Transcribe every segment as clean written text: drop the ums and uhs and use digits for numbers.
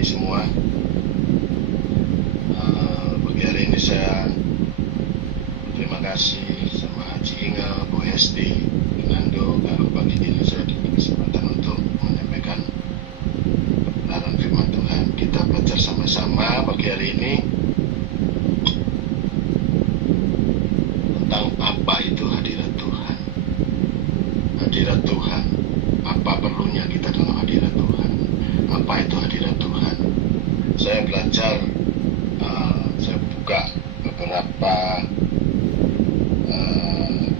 pagi semua. Pagi hari ini saya berterima kasih sama Haji Inga, Bu Hesti, Nando, kalau pagi ini saya diberi kesempatan untuk menyampaikan kebenaran firman Tuhan. Kita belajar sama-sama pagi hari ini tentang apa itu hadirat Tuhan. Hadirat Tuhan, apa perlunya kita dalam hadirat Tuhan? Apa itu hadirat Tuhan? Saya belajar, saya buka beberapa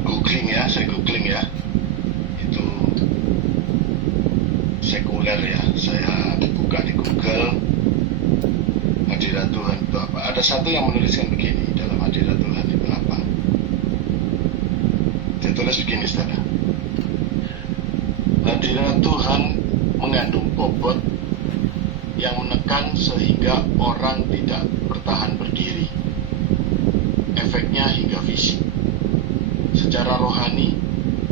googling ya, itu sekuler ya, saya buka di Google hadirat Tuhan itu apa. Ada satu yang menuliskan begini, dalam hadirat Tuhan itu apa. Saya tulis begini, saudara. Hadirat Tuhan mengandung bobot yang menekan sehingga orang tidak bertahan berdiri. Efeknya hingga fisik. Secara rohani,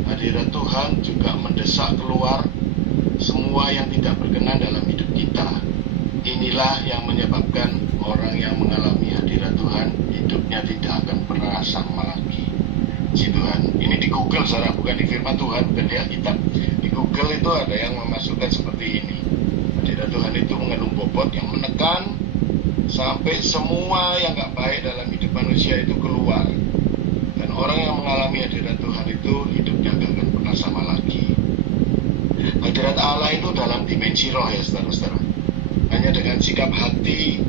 hadirat Tuhan juga mendesak keluar semua yang tidak berkenan dalam hidup kita. Inilah yang menyebabkan orang yang mengalami hadirat Tuhan hidupnya tidak akan pernah sama lagi. Si Tuhan, ini di Google, saudara, bukan di firman Tuhan, bukan di Alkitab. Di Google itu ada yang memasukkan seperti ini. Hadirat Tuhan itu mengandung bobot yang menekan sampai semua yang gak baik dalam hidup manusia itu keluar. Dan orang yang mengalami hadirat Tuhan itu hidupnya gak akan pernah sama lagi. Hadirat Allah itu dalam dimensi roh ya, saudara-saudara. Hanya dengan sikap hati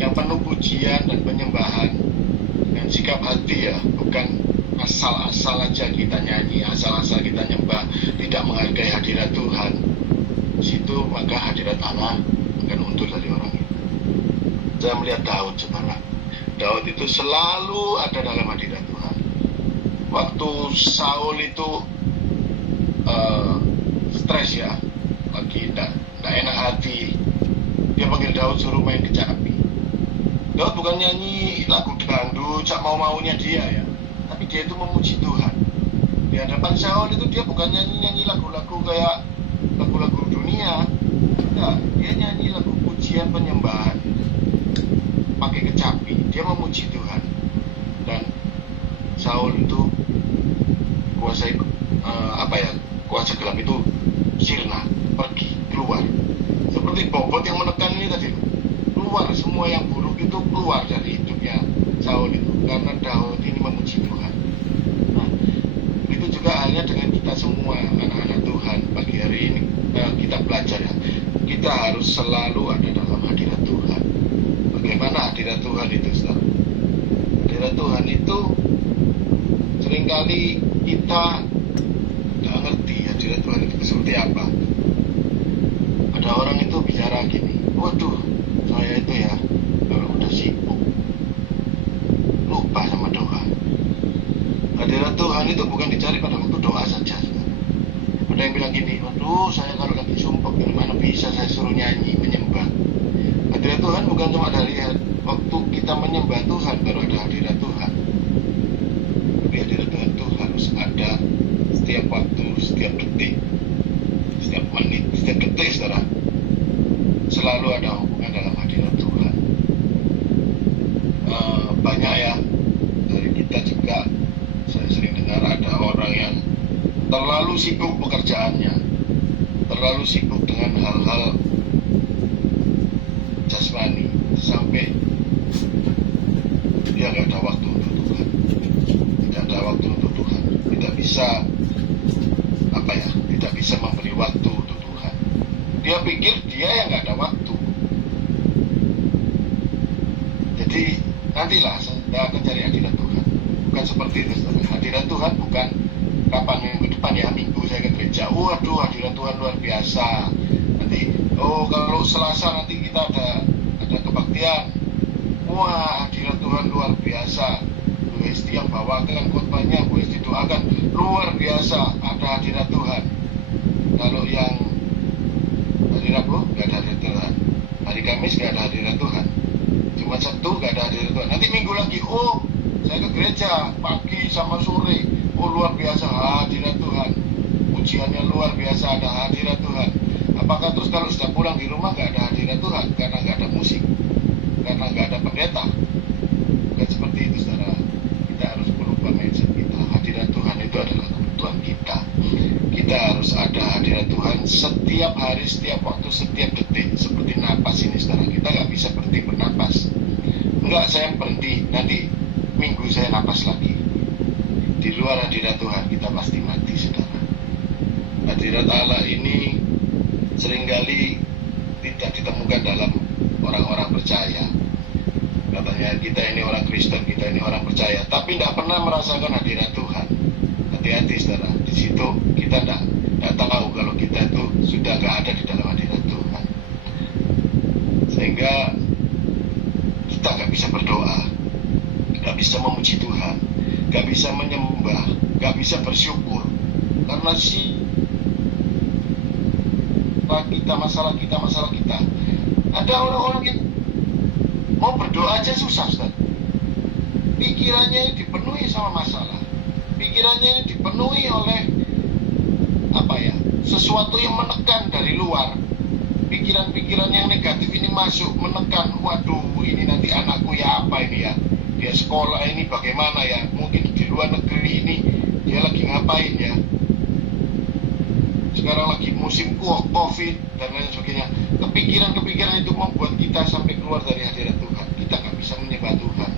yang penuh pujian dan penyembahan. Dengan sikap hati ya, bukan asal-asal aja kita nyanyi, asal-asal kita nyembah, tidak menghargai hadirat Tuhan. Situ maka hadirat Allah akan untur dari orang itu. Saya melihat Daud, saudara. Daud itu selalu ada dalam hadirat Tuhan. Waktu Saul itu stres ya, lagi tidak enak hati, dia panggil Daud suruh main kecapi. Daud bukan nyanyi lagu dangdut cak mau-maunya dia ya, tapi dia itu memuji Tuhan. Di hadapan Saul itu dia bukan nyanyi lagu-lagu kayak lagu-lagu dunia. Enggak, dia nyanyi lagu pujian penyembahan pakai kecapi. Dia memuji Tuhan. Dan Saul itu kuasa gelap itu sirna, pergi, keluar. Seperti bobot yang menekan ini tadi, keluar, semua yang buruk itu keluar dari hidupnya Saul itu, karena Daud ini memuji Tuhan. Nah, itu juga halnya dengan kita semua anak-anak Tuhan. Pagi hari ini kita belajar ya, kita harus selalu ada dalam hadirat Tuhan. Bagaimana hadirat Tuhan itu, saudara? Hadirat Tuhan itu seringkali kita nggak ngerti hadirat Tuhan itu seperti apa. Ada orang itu bicara gini, waduh, saya itu ya kalau udah sibuk lupa sama doa. Hadirat Tuhan itu bukan dicari pada waktu doa saja. Ada yang bilang gini, waduh, saya kalau lagi sumpah gimana bisa saya suruh nyanyi, menyembah. Hadirat Tuhan bukan cuma dari waktu kita menyembah Tuhan baru ada hadirat Tuhan. Tapi hadirat Tuhan itu harus ada setiap waktu, setiap detik, setiap menit, setiap detik, saudara. Selalu ada hubungan dalam hadirat Tuhan. Banyak ya dari kita juga, saya sering dengar ada orang yang terlalu sibuk pekerjaannya, terlalu sibuk dengan hal-hal jasmani, sampai dia nggak ada waktu untuk Tuhan, tidak ada waktu untuk Tuhan, tidak bisa memberi waktu untuk Tuhan. Dia pikir dia yang nggak ada waktu. Jadi nantilah saya akan cari hadirat Tuhan. Bukan seperti itu, saudara. Hadirat Tuhan bukan kapan minggu depan ya, minggu saya ke gereja, waduh hadirat Tuhan luar biasa. Nanti kalau Selasa nanti kita ada kebaktian, wah hadirat Tuhan luar biasa. Bu Hesti yang bawakan khotbahnya, Bu Hesti doakan luar biasa, ada hadirat Tuhan. Kalau yang hari Rabu nggak ada hadirat Tuhan, hari Kamis nggak ada hadirat Tuhan, Jumat Sabtu nggak ada hadirat Tuhan. Nanti minggu lagi, saya ke gereja pagi sama sore, luar biasa hadirat Tuhan, pujiannya luar biasa, ada hadirat Tuhan. Apakah terus kalau sudah pulang di rumah nggak ada hadirat Tuhan karena nggak ada musik, karena nggak ada pendeta? Bukan seperti itu, saudara. Kita harus berubah mindset kita. Hadirat Tuhan itu adalah kebutuhan kita. Kita harus ada hadirat Tuhan setiap hari, setiap waktu, setiap detik. Seperti napas ini, saudara. Kita nggak bisa berhenti bernapas. Enggak, saya berhenti, nanti minggu saya napas lagi. Di luar hadirat Tuhan kita pasti mati, saudara. Hadirat Allah ini seringkali tidak ditemukan dalam orang-orang percaya. Katanya kita ini orang Kristen, kita ini orang percaya, tapi tidak pernah merasakan hadirat Tuhan. Hati-hati, saudara. Di situ kita tidak tahu kalau kita itu sudah nggak ada di dalam hadirat Tuhan. Sehingga kita nggak bisa berdoa, nggak bisa memuji Tuhan, nggak bisa menyembah, nggak bisa bersyukur. Karena masalah kita. Ada orang-orang yang mau berdoa aja susah, Ustaz. Pikirannya dipenuhi sama masalah. Pikirannya dipenuhi oleh sesuatu yang menekan dari luar. Pikiran-pikiran yang negatif ini masuk, menekan. Waduh, ini nanti anakku ya apa ini ya? Dia sekolah ini bagaimana ya? Mungkin di luar negeri ini dia lagi ngapain ya? Sekarang lagi musim COVID dan lain sebagainya. Kepikiran-kepikiran itu membuat kita sampai keluar dari hadirat Tuhan. Kita nggak bisa menyembah Tuhan.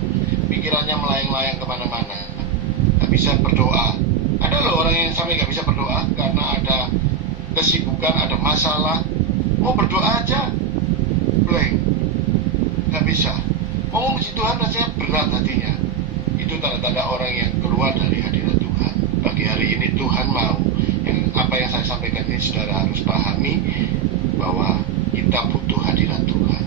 Pikirannya melayang-layang kemana-mana. Nggak bisa berdoa. Ada loh orang yang sampai nggak bisa berdoa karena ada kesibukan, ada masalah. Mau berdoa aja blank, nggak bisa. Mau memuji Tuhan rasanya berat hatinya. Itu tanda-tanda orang yang keluar dari hadirat Tuhan. Bagi hari ini Tuhan mau apa yang saya sampaikan ini, saudara harus pahami bahwa kita butuh hadirat Tuhan.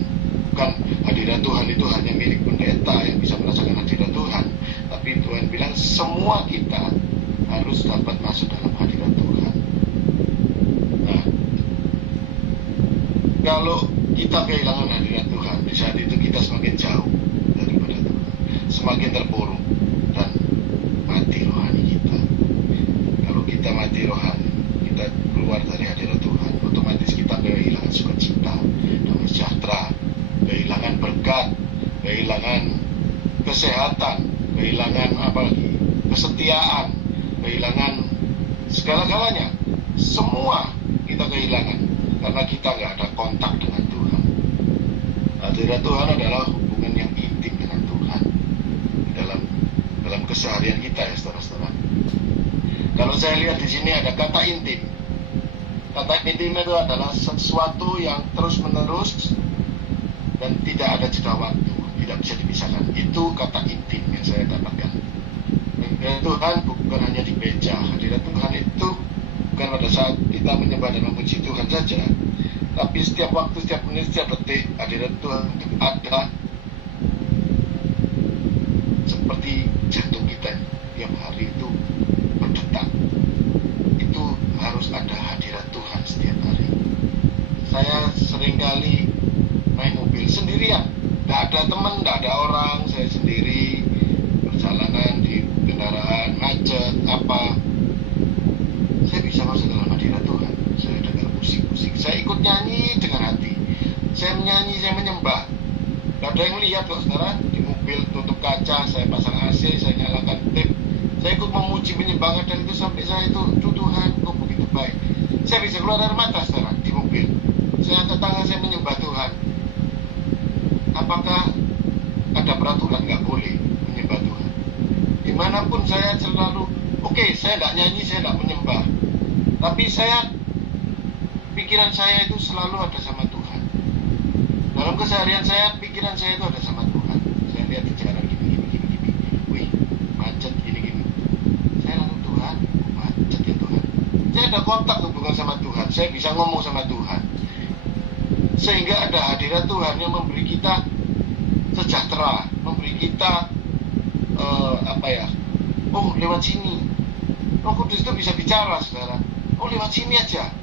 Bukan hadirat Tuhan itu hanya milik pendeta yang bisa merasakan hadirat Tuhan, tapi Tuhan bilang semua kita harus dapat masuk dalam hadirat Tuhan. Nah, kalau kita kehilangan hadirat Tuhan, di saat itu kita semakin jauh daripada Tuhan, semakin terpuruk dan mati rohani kita. Kalau kita mati rohani, kita keluar dari hadirat Tuhan, otomatis kita kehilangan sukacita, damai sejahtera, kehilangan berkat, kehilangan kesehatan, kehilangan kesetiaan, kehilangan segala-galanya. Semua kita kehilangan karena kita nggak ada kontak dengan Tuhan. Hadirat Tuhan adalah hubungan yang intim dengan Tuhan dalam keseharian kita ya, saudara-saudara. Kalau saya lihat di sini ada kata intim. Kata intim itu adalah sesuatu yang terus-menerus dan tidak ada jeda waktu, tidak bisa dipisahkan. Itu kata intim yang saya dapatkan. Hadirat Tuhan bukan hanya di gereja. Hadirat Tuhan itu bukan pada saat kita menyembah dan memuji Tuhan saja, tapi setiap waktu, setiap menit, setiap detik hadirat Tuhan itu ada seperti jantung kita tiap hari itu berdetak. Itu harus ada hadirat Tuhan setiap hari. Saya seringkali main mobil sendirian, tidak ada teman, tidak ada orang, saya sendiri perjalanan di kendaraan macet saya bisa masuk dalam hadirat Tuhan. Saya dengar musik-musik, saya ikut nyanyi dengan hati, saya menyanyi, saya menyembah. Gak ada yang lihat kok, saudara. Di mobil tutup kaca, saya pasang AC, saya nyalakan tip, saya ikut memuji, menyembah. Dan itu sampai saya itu Tuhan kok begitu baik. Saya bisa keluar air mata, saudara, di mobil. Saya angkat tangan, saya menyembah Tuhan. Apakah ada peraturan nggak boleh menyembah Tuhan? Dimanapun saya selalu saya tidak nyanyi, saya tidak menyembah, tapi pikiran saya itu selalu ada sama Tuhan. Dalam keseharian saya, pikiran saya itu ada sama Tuhan. Saya lihat di jalan gini, wih, macet gini. Saya langsung Tuhan, macet ya Tuhan. Saya ada kontak hubungan sama Tuhan, saya bisa ngomong sama Tuhan. Sehingga ada hadirat Tuhan yang memberi kita sejahtera, memberi kita lewat sini. Roh Kudus itu bisa bicara, saudara. Lewat sini aja.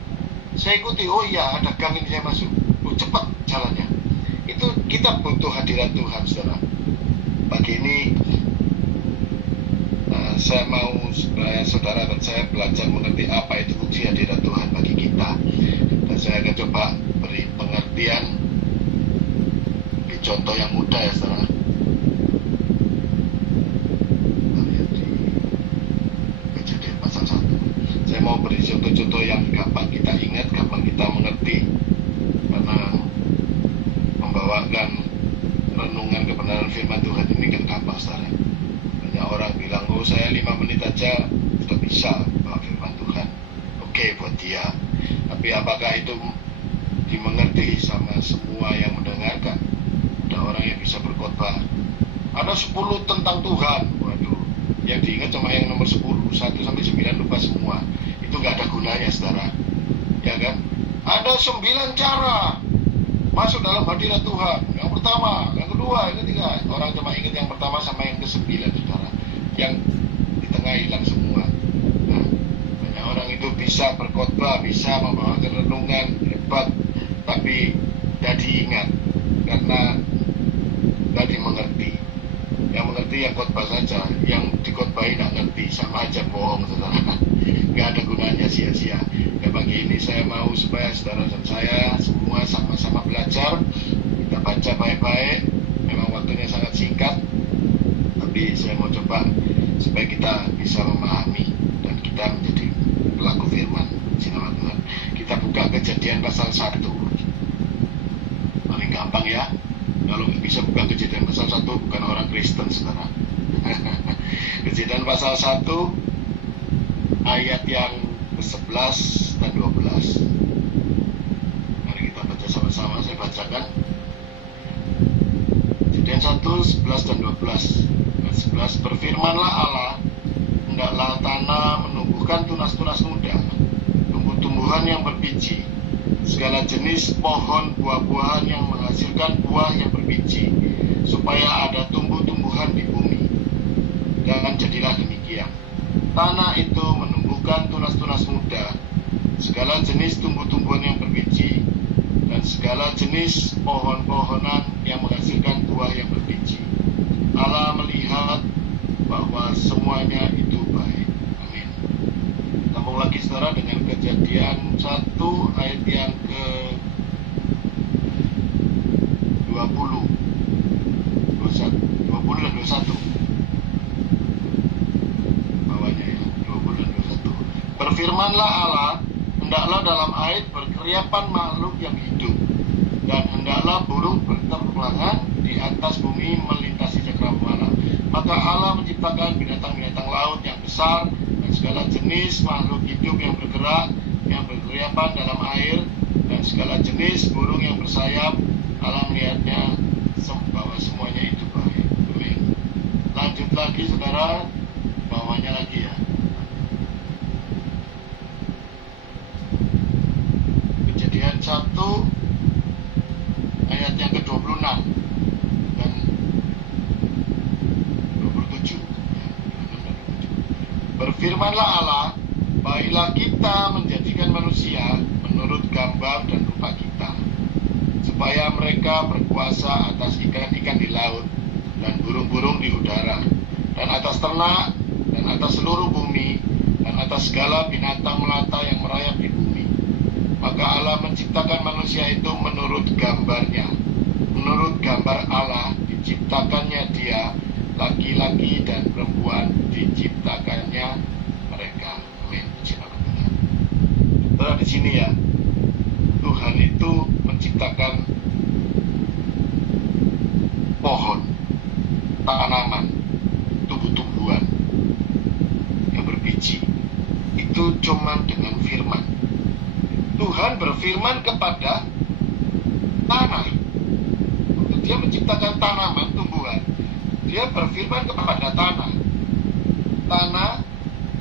Saya ikuti, iya ada gang ini saya masuk. Cepat jalannya. Itu kita butuh hadirat Tuhan, saudara. Pagi ini saya mau supaya saudara dan saya belajar mengerti apa itu fungsi hadirat Tuhan bagi kita. kita. Dan saya akan coba beri pengertian di contoh yang mudah ya saudara. Kita lihat di Kejadian pasal 1. Saya mau beri contoh-contoh yang gampang kita ingat, gampang kita mengerti, karena membawakan renungan kebenaran firman Tuhan ini kan gampang saudara. Banyak orang bilang, oh saya 5 menit aja sudah bisa bawa firman Tuhan. Oke buat dia, tapi apakah itu dimengerti sama semua yang mendengarkan? Ada orang yang bisa berkhotbah, ada 10 tentang Tuhan, waduh, yang diingat cuma yang nomor 10, 1 sampai 9 lupa semua. Itu gak ada gunanya saudara, ya kan? Ada 9 cara masuk dalam hadirat Tuhan. Yang pertama, yang kedua, yang ketiga. Orang cuma ingat yang pertama sama yang ke-9 saudara. Yang di tengah hilang semua. Nah, banyak orang itu bisa berkhotbah, bisa membawakan renungan hebat, tapi tidak diingat karena tidak dimengerti. Yang mengerti yang khotbah saja, yang dikhotbahi tidak ngerti, sama aja bohong saudara. Gak ada gunanya, sia-sia. Ya pagi ini saya mau supaya saudara dan saya semua sama-sama belajar. Kita baca baik-baik. Memang waktunya sangat singkat, tapi saya mau coba supaya kita bisa memahami dan kita menjadi pelaku firman. Nama Tuhan. Kita buka Kejadian pasal 1. Paling gampang ya. Kalau bisa buka Kejadian pasal 1, bukan orang Kristen saudara. Kejadian pasal 1 ayat yang ke-11 dan 12. Mari kita baca sama-sama. Saya bacakan Kejadian 1, 11 dan 12. Ayat 11, berfirmanlah Allah, hendaklah tanah menumbuhkan tunas-tunas muda, tumbuh-tumbuhan yang berbiji, segala jenis pohon buah-buahan yang menghasilkan buah yang berbiji, supaya ada tumbuh-tumbuhan di bumi. Dan jadilah demikian. Tanah itu menumbuhkan tunas-tunas muda, segala jenis tumbuh-tumbuhan yang berbiji, dan segala jenis pohon-pohonan yang menghasilkan buah yang berbiji. Allah melihat bahwa semuanya itu baik. Amin. Sambung lagi saudara dengan Kejadian 1 ayat yang ke 20 dan 21. Bawahnya ya, 20 dan 21. Berfirmanlah Allah, hendaklah dalam air berkeriapan makhluk yang hidup, dan hendaklah burung berterbangan di atas bumi melintasi cakrawala. Maka Allah menciptakan binatang-binatang laut yang besar dan segala jenis makhluk hidup yang bergerak, yang berkeriapan dalam air, dan segala jenis burung yang bersayap. Allah melihatnya bahwa semuanya itu baik. Amin. Lanjut lagi saudara, bawahnya lagi ya. Kejadian 1 ayat yang ke-26 dan 27. Berfirmanlah Allah, baiklah kita menjadikan manusia menurut gambar dan rupa kita, supaya mereka berkuasa atas ikan-ikan di laut dan burung-burung di udara, dan atas ternak, dan atas seluruh bumi, dan atas segala binatang melata yang merayap di bumi. Maka Allah menciptakan manusia itu menurut gambarnya. Menurut gambar Allah diciptakannya dia, laki-laki dan perempuan diciptakannya mereka. Amin. Saudara di sini ya, Tuhan itu menciptakan pohon, tanaman, tumbuh-tumbuhan yang berbiji. Itu cuma dengan firman. Tuhan berfirman kepada tanah. Dia menciptakan tanaman, tumbuhan. Dia berfirman kepada tanah. Tanah,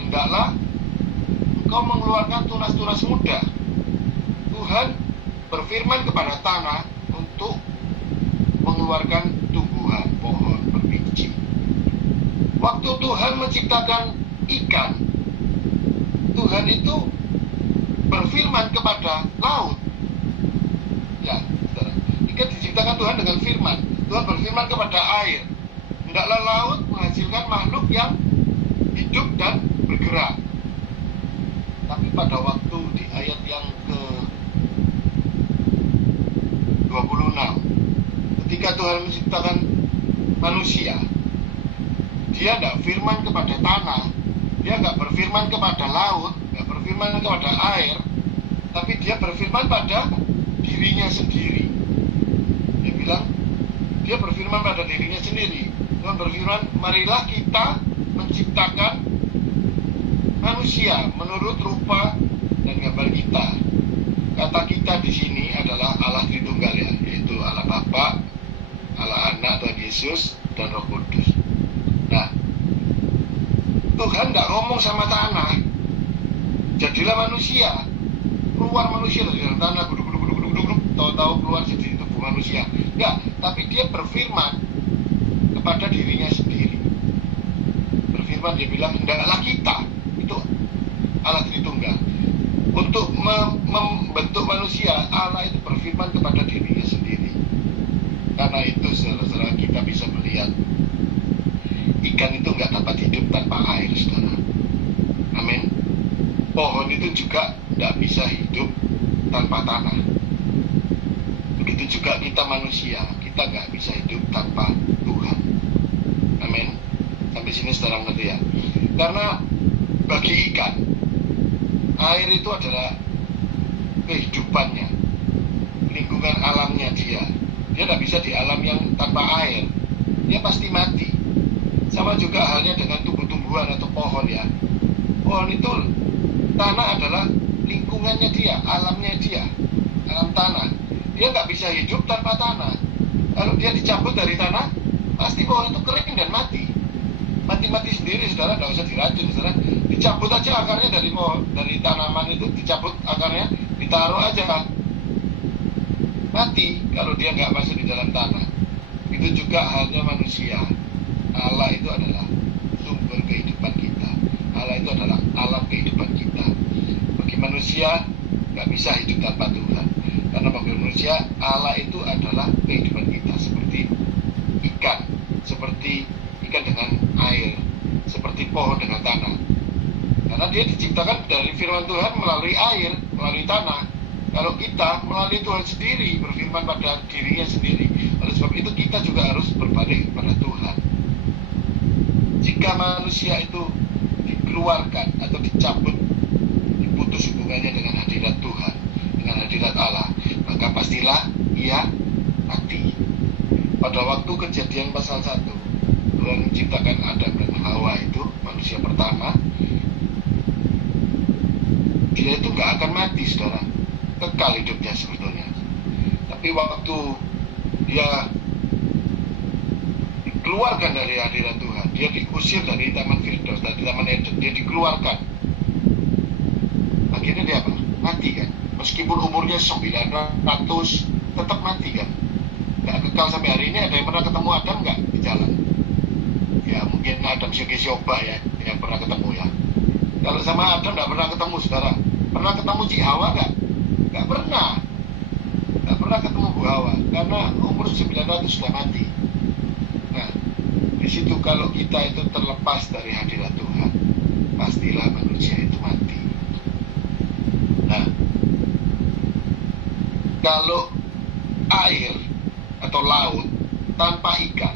hendaklah engkau mengeluarkan tunas-tunas muda. Tuhan berfirman kepada tanah untuk mengeluarkan tumbuhan, pohon berbiji. Waktu Tuhan menciptakan ikan, Tuhan itu berfirman kepada laut. Ya, saudara. Ikan diciptakan Tuhan dengan firman. Tuhan berfirman kepada air, hendaklah laut menghasilkan makhluk yang hidup dan bergerak. Tapi pada waktu di ayat yang ke-26, ketika Tuhan menciptakan manusia, dia tidak firman kepada tanah, dia nggak berfirman kepada laut, nggak berfirman kepada air, tapi dia berfirman pada dirinya sendiri. Dia berfirman pada dirinya sendiri. Tuhan berfirman, marilah kita menciptakan manusia menurut rupa dan gambar kita. Kata kita di sini adalah Allah Tritunggal ya, yaitu Allah Bapa, Allah Anak, Tuhan Yesus, dan Roh Kudus. Nah, Tuhan tidak ngomong sama tanah, jadilah manusia, keluar manusia dari dalam tanah, tahu-tahu keluar jadi tubuh manusia. Enggak, tapi dia berfirman kepada dirinya sendiri. Berfirman, dia bilang, hendaklah kita, itu Allah Tritunggal. Untuk membentuk manusia, Allah itu berfirman kepada dirinya sendiri. Karena itu saudara-saudara, kita bisa melihat ikan itu nggak dapat hidup tanpa air, saudara. Amin. Pohon itu juga nggak bisa hidup tanpa tanah. Begitu juga kita manusia, kita nggak bisa hidup tanpa Tuhan. Amin. Sampai sini saudara ngerti ya? Karena bagi ikan, air itu adalah kehidupannya, lingkungan alamnya dia. Dia tidak bisa di alam yang tanpa air, dia pasti mati. Sama juga halnya dengan tumbuh-tumbuhan atau pohon ya. Pohon itu, tanah adalah lingkungannya dia, alamnya dia, alam tanah. Dia nggak bisa hidup tanpa tanah. Kalau dia dicabut dari tanah, pasti pohon itu kering dan mati. Mati-mati sendiri, saudara, nggak usah diracun, saudara. Dicabut aja akarnya dari tanaman itu, dicabut akarnya, ditaruh aja kan. Mati kalau dia nggak masuk di dalam tanah. Itu juga halnya manusia. Allah itu adalah sumber kehidupan kita. Allah itu adalah alam kehidupan kita. Bagi manusia nggak bisa hidup tanpa Tuhan. Karena bagi manusia Allah itu adalah kehidupan kita. Seperti ikan, seperti ikan dengan air, seperti pohon dengan tanah. Karena dia diciptakan dari firman Tuhan melalui air, melalui tanah. Kalau kita melalui Tuhan sendiri, berfirman pada dirinya sendiri. Oleh sebab itu kita juga harus berbalik kepada Tuhan. Jika manusia itu dikeluarkan atau dicabut, diputus hubungannya dengan hadirat Tuhan, dengan hadirat Allah, maka pastilah ia mati. Pada waktu Kejadian pasal 1, Tuhan menciptakan Adam dan Hawa itu, manusia pertama. Dia itu gak akan mati, saudara. Kekal hidupnya sebetulnya. Tapi waktu dia dikeluarkan dari hadirat Tuhan, dia diusir dari Taman Firdaus, dari Taman Eden, dia dikeluarkan. Akhirnya dia apa? Mati kan? Meskipun umurnya 900, tetap mati kan? Gak kekal sampai hari ini. Ada yang pernah ketemu Adam gak di jalan? Ya mungkin Adam Shoba ya, yang pernah ketemu ya. Kalau sama Adam gak pernah ketemu, saudara. Pernah ketemu Cik Hawa gak? Gak pernah. Gak pernah ketemu Bu Hawa. Karena umur 900 sudah mati. Nah, di situ kalau kita itu terlepas dari hadirat Tuhan, pastilah manusia itu mati. Nah, kalau air atau laut tanpa ikan,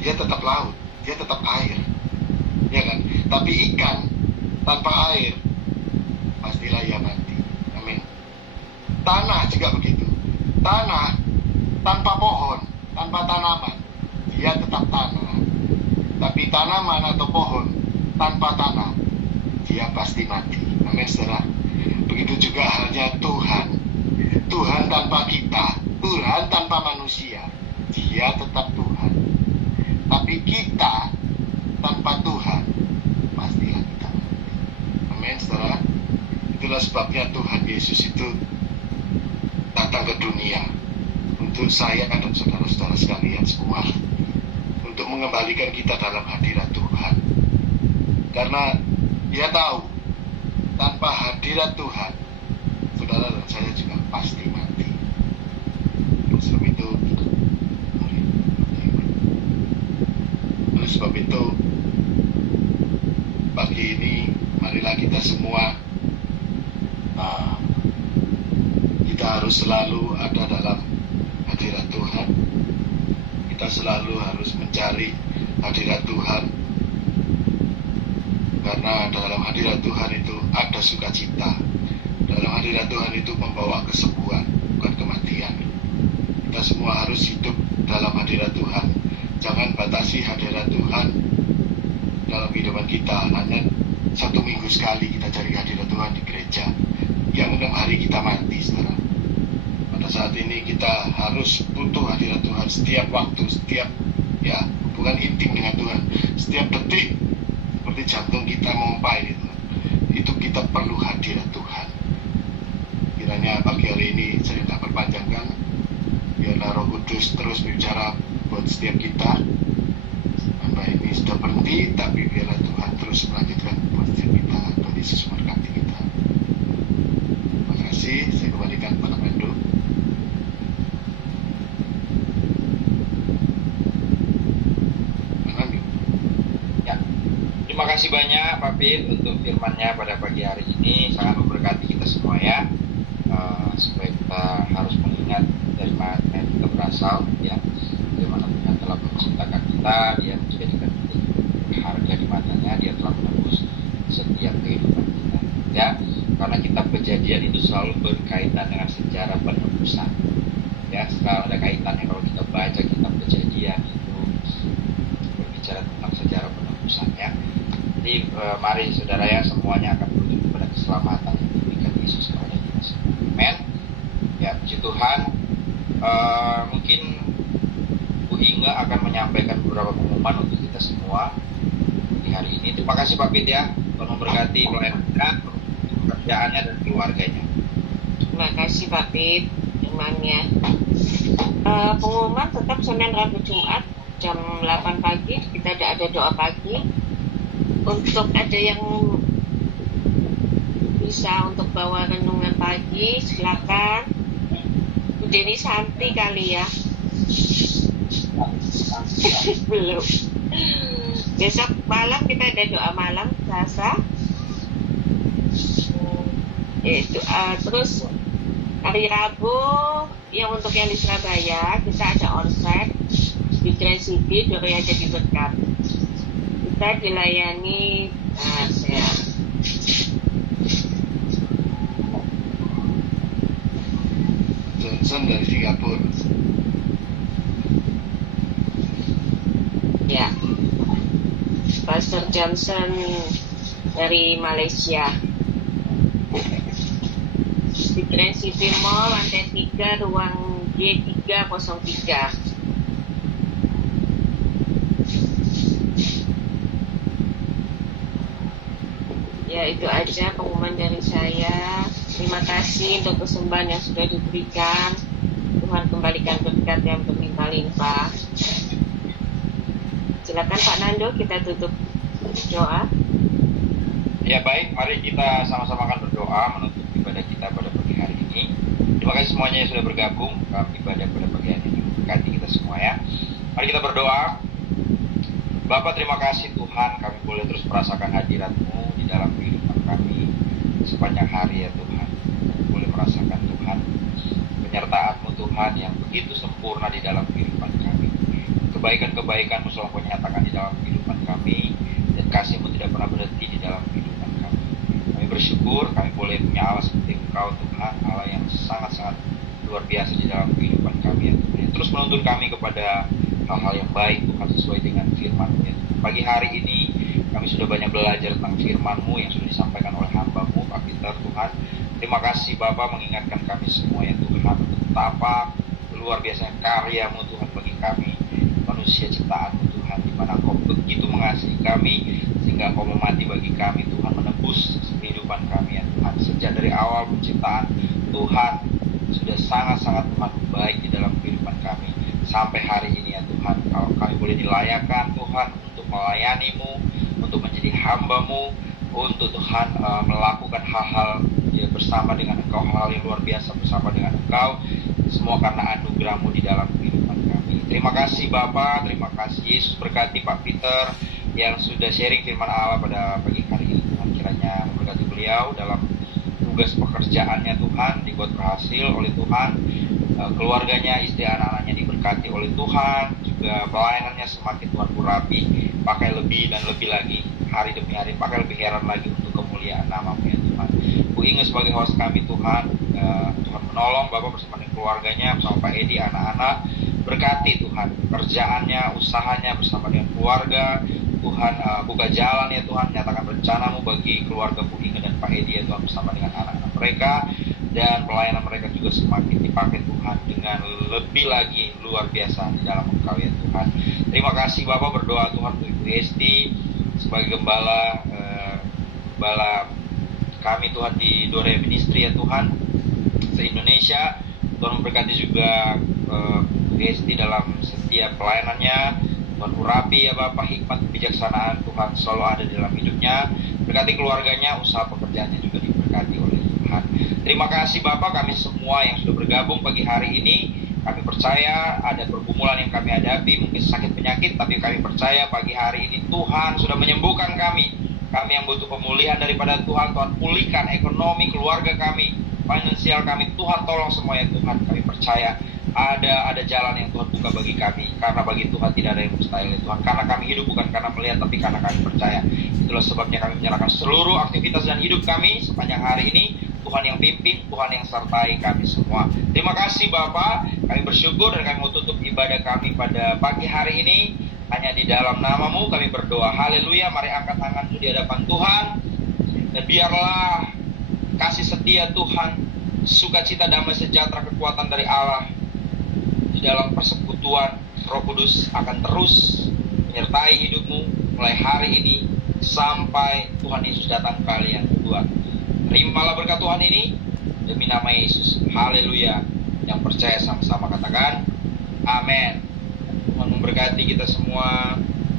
dia tetap laut, dia tetap air, ya kan? Tapi ikan tanpa air, pastilah ia mati. Amin. Tanah juga begitu. Tanah tanpa pohon, tanpa tanaman, dia tetap tanah. Tapi tanaman atau pohon tanpa tanah, dia pasti mati. Amin, saudara. Begitu juga halnya Tuhan. Tuhan tanpa kita, Tuhan tanpa manusia, dia tetap Tuhan. Tapi kita tanpa Tuhan, pastilah kita mati. Amin, saudara. Itulah sebabnya Tuhan Yesus itu datang ke dunia untuk saya dan saudara-saudara sekalian semua, untuk mengembalikan kita dalam hadirat Tuhan. Karena dia tahu tanpa hadirat Tuhan, saudara dan saya juga pasti mati. Oleh sebab itu pagi ini marilah kita semua kita harus selalu ada dalam hadirat Tuhan. Kita selalu harus mencari hadirat Tuhan, karena dalam hadirat Tuhan itu ada sukacita. Dalam hadirat Tuhan itu membawa kesembuhan, bukan kematian. Kita semua harus hidup dalam hadirat Tuhan. Jangan batasi hadirat Tuhan dalam kehidupan kita. Hanya 1 minggu sekali kita cari hadirat Tuhan di gereja. Yang 6 hari kita mati sekarang. Pada saat ini kita harus butuh hadirat Tuhan setiap waktu, setiap hubungan intim dengan Tuhan. Setiap detik, seperti jantung kita memompai itu kita perlu hadirat Tuhan. Kiranya pagi hari ini saya tak perpanjangkan, biarlah Roh Kudus terus berbicara buat setiap kita. Sampai ini sudah berhenti, tapi biarlah Tuhan terus melanjutkan buat setiap kita. Tuhan Yesus memberkati kita. Terima kasih. Saya kembalikan kepada Pandu. Terima kasih banyak Pak Pit untuk firman-Nya pada pagi hari ini, sangat memberkati kita semua ya. Supaya kita harus mengingat dari mana kita berasal ya, bagaimana Tuhan telah menciptakan kita, Dia menjadikan kita berharga di matanya, Dia telah menebus setiap kehidupan kita ya. Karena kitab Kejadian itu selalu berkaitan dengan sejarah penebusan ya, selalu ada kaitannya. Kalau kita baca kitab Kejadian itu berbicara tentang sejarah penebusan ya. Jadi mari saudara ya, semuanya akan menuju kepada keselamatan yang diberikan Yesus kepada kita semua. Amen. Ya, puji Tuhan. Mungkin Bu Inge akan menyampaikan beberapa pengumuman untuk kita semua di hari ini. Terima kasih Pak Pit ya, Tuhan memberkati pelayanannya, pekerjaannya dan keluarganya. Terima kasih Pak Pit, firman-Nya. Pengumuman tetap Senin, Rabu, Jumat jam 8 pagi. Kita ada doa pagi. Untuk ada yang bisa untuk bawa renungan pagi, silakan. Bu Deni Santi kali ya. Belum. Besok malam kita ada doa malam Selasa. Terus hari Rabu yang untuk yang di Surabaya kita ada onsite di Grand City, Doria Jadi Berkat. Kita dilayani Johnson dari Singapura. Ya, Pastor Johnson dari Malaysia. Di Grand City Mall lantai 3 ruang G303. Ya, itu aja pengumuman dari saya. Terima kasih untuk persembahan yang sudah diberikan. Tuhan kembalikan berkat yang berlimpah-limpah. Silakan Pak Nando, kita tutup doa. Ya baik, mari kita sama-sama akan berdoa menutup ibadah kita pada pagi hari ini. Terima kasih semuanya yang sudah bergabung dalam ibadah pada pagi hari ini. Berkati kita semua ya. Mari kita berdoa. Bapa, terima kasih Tuhan, kami boleh terus merasakan hadirat-Mu di dalam kehidupan kami sepanjang hari ya Tuhan. Kami boleh merasakan Tuhan penyertaan-Mu Tuhan yang begitu sempurna di dalam kehidupan kami. Kebaikan-kebaikan-Mu selalu menyatakan di dalam kehidupan kami, dan kasih-Mu tidak pernah berhenti di dalam kehidupan kami. Kami bersyukur kami boleh punya Allah seperti Engkau Tuhan, Allah yang sangat-sangat luar biasa di dalam kehidupan kami ya Tuhan. Yang terus menuntun kami kepada hal-hal yang baik Tuhan sesuai dengan firman-Mu ya. Pagi hari ini kami sudah banyak belajar tentang firman-Mu yang sudah disampaikan oleh hamba-Mu Pak Peter Tuhan. Terima kasih Bapa mengingatkan kami semua ya Tuhan, betapa luar biasa karya-Mu Tuhan bagi kami manusia ciptaan-Mu Tuhan, di mana Engkau begitu mengasihi kami sehingga Engkau mati bagi kami Tuhan, menebus kehidupan kami ya Tuhan. Sejak dari awal penciptaan Tuhan sudah sangat-sangat baik di dalam kehidupan kami sampai hari ini ya Tuhan. Kalau kami boleh dilayakkan Tuhan untuk melayani-Mu, untuk menjadi hamba-Mu, untuk Tuhan melakukan hal-hal ya, bersama dengan Engkau, hal yang luar biasa bersama dengan Engkau, semua karena anugerah-Mu di dalam kehidupan kami. Terima kasih Bapa, terima kasih Yesus. Berkati Pak Peter yang sudah sharing firman Allah pada pagi hari ini Tuhan. Kiranya kiranya memberkati beliau dalam tugas pekerjaannya Tuhan, dibuat berhasil oleh Tuhan, keluarganya, istri anak-anaknya diberkati oleh Tuhan, juga pelayanannya semakin Tuhan urapi, pakai lebih dan lebih lagi, hari demi hari, pakai lebih heran lagi untuk kemuliaan nama-Mu ya Tuhan. Ku ingat sebagai host kami Tuhan, Tuhan menolong Bapak bersama dengan keluarganya, bersama Pak Edi, anak-anak, berkati Tuhan, kerjaannya, usahanya bersama dengan keluarga, Tuhan buka jalan ya Tuhan, nyatakan rencana-Mu bagi keluarga Bu Inge dan Pak Edi ya Tuhan, bersama dengan anak-anak mereka, dan pelayanan mereka juga semakin dipakai Tuhan dengan lebih lagi luar biasa di dalam Engkau ya Tuhan. Terima kasih Bapak, berdoa Tuhan untuk Ibu Esti sebagai gembala kami Tuhan di Dore Ministry ya Tuhan se-Indonesia. Tuhan memberkati juga Ibu Esti dalam setiap pelayanannya. Tuhan urapi ya Bapak, hikmat kebijaksanaan Tuhan selalu ada di dalam hidupnya. Berkati keluarganya, usaha pekerjaannya juga diberkati oleh Tuhan. Terima kasih Bapak, kami semua yang sudah bergabung pagi hari ini. Kami percaya ada pergumulan yang kami hadapi, mungkin sakit penyakit, tapi kami percaya pagi hari ini Tuhan sudah menyembuhkan kami. Kami yang butuh pemulihan daripada Tuhan, Tuhan pulihkan ekonomi keluarga kami, finansial kami, Tuhan tolong semua ya Tuhan. Kami percaya ada jalan yang Tuhan buka bagi kami, karena bagi Tuhan tidak ada yang mustahil ya Tuhan. Karena kami hidup bukan karena melihat, tapi karena kami percaya. Itulah sebabnya kami menyerahkan seluruh aktivitas dan hidup kami sepanjang hari ini. Tuhan yang pimpin, Tuhan yang sertai kami semua. Terima kasih Bapak, kami bersyukur dan kami mau tutup ibadah kami pada pagi hari ini hanya di dalam nama-Mu. Kami berdoa, haleluya. Mari angkat tanganmu di hadapan Tuhan, dan biarlah kasih setia Tuhan, sukacita, damai sejahtera, kekuatan dari Allah di dalam persekutuan Roh Kudus akan terus menyertai hidupmu mulai hari ini sampai Tuhan Yesus datang kali yang kedua. Terimalah berkat Tuhan ini demi nama Yesus. Haleluya. Yang percaya sama-sama katakan amin. Tuhan memberkati kita semua.